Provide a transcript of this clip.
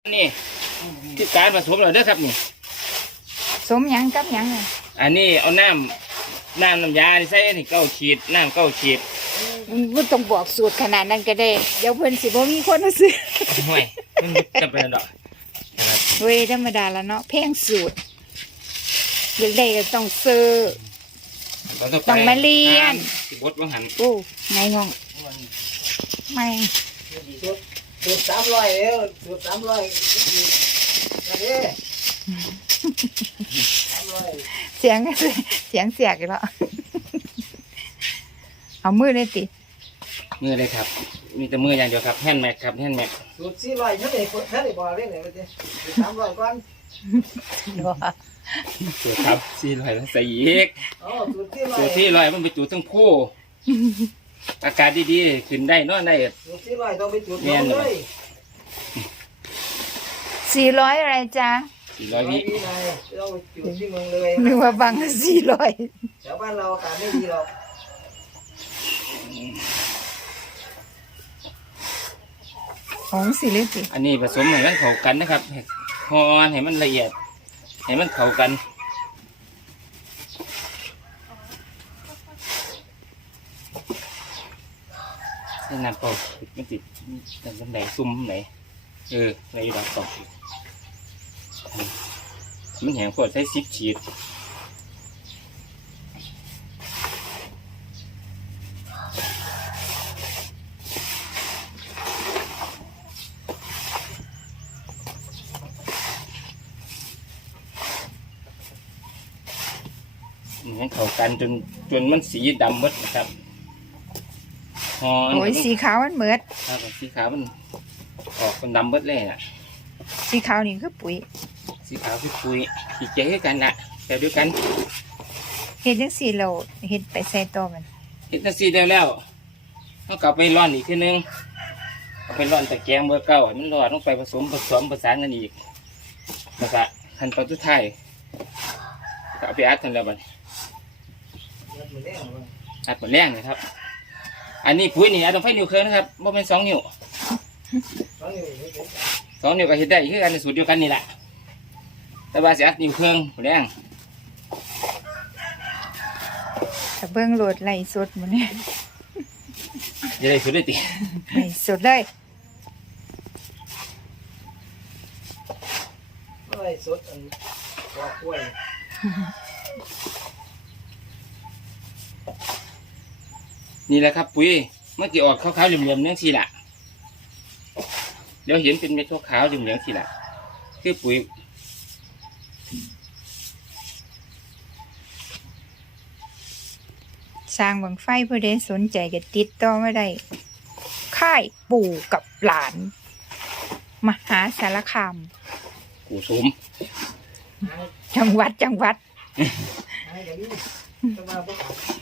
นี่ที่การผสมเราเด้อครับนี่สมหยังกับหยังอ่ะอันนี้เอาน้ำยาใส่นี่9 ขีดน้ำ9 ขีดมันต้องบอกสูตรขนาดนั้นก็ได้เดี๋ยวเพิ่นสิบ่มีคนมาซื้อห่วยมันจำเป็นดอกเว้ยธรรมดาแล้วเนาะแพงสูตรอยากได้ก็ต้องซื้อต้องมาเรียนสิบดว่าหันโอ้ไงงงไม่สูตร300เด้อสูตร300นั่นเด้300 เสียงเสียกอีกแล้วเอามือเลยติมือเลยครับมีแต่มืออย่างเดียวครับแฮนด์แม็กครับแฮนด์แม็กสูตร400ท่านได้บอกเรื่องไหนไปดิสูตร300ก่อนสูตรครับ400แล้วใส่อีกสูตร 400มันไปจุดทั้งผู้อากาศดีๆขึ้นได้นอนได้สูตร400ต้องไปจุดเลย 400อะไรจ๊ะ 400วิเราจุดที่เมืองเลยนึกว่าบัง400 แถวบ้านเราอากาศไม่ดีหรอกของสิเลยสิอันนี้ผสมให้มันเข้ากันนะครับฮอนให้มันละเอียดให้มันเข้ากันใส่น้ำเปล่ามันติดน้ำไหนซุ่มไหนในดอก2 ขีดมันแห้งปวดใช้10 ขีดให้เข้ากันจนมันสีดำหมดนะครับโอ้ยสีขาวมันเหมือดครับสีขาวมันออกเป็นดำหมดเลยน่ะสีขาวนี่คือปุ๋ยสีขาวคือปุ๋ยสีเจ๊กันนะแต่ด้วยกันเห็ดจังสีเราเห็ดไปใส่ตัวมันเห็ดจังสีแล้วต้องกลับไปร่อนอีกทีนึงเอาไปร่อนตะแกรงเบอร์9มันร่อนต้องไปผสมประสานกันอีกนะครับขั้นตอนสุดท้ายเอาไปอัดกันแล้วบัดอัดหมดแรงนะครับอันนี้ปุ๋ยนี่อัดต้องไฟนิ้วเครื่องนะครับบ่เป็น2 นิ้ว2 นิ้วก็เห็ดได้คืออันสูตรเดียวกันนี่แหละแต่ว่าสิอัดนิ้วเครื่องหมดแรงถ้าเบิ้งโหลดไหลสดหมดเนี่ยจะได้สุดเลยติไหลสดเลยไหลสดอันกล้วยนี่แหละครับปุ๋ยเมื่อกี้ออกขาวๆเหลี่ยมๆเนี่ยทีละเดี๋ยวเห็นเป็นเม็ดขาวๆเหลี่ยมๆทีละคือปุ๋ยสร้างบังไฟเพื่อได้สนใจก็ติดต่อมาได้ค่ายปู่กับหลานมหาสารคามกูสมจังหวัด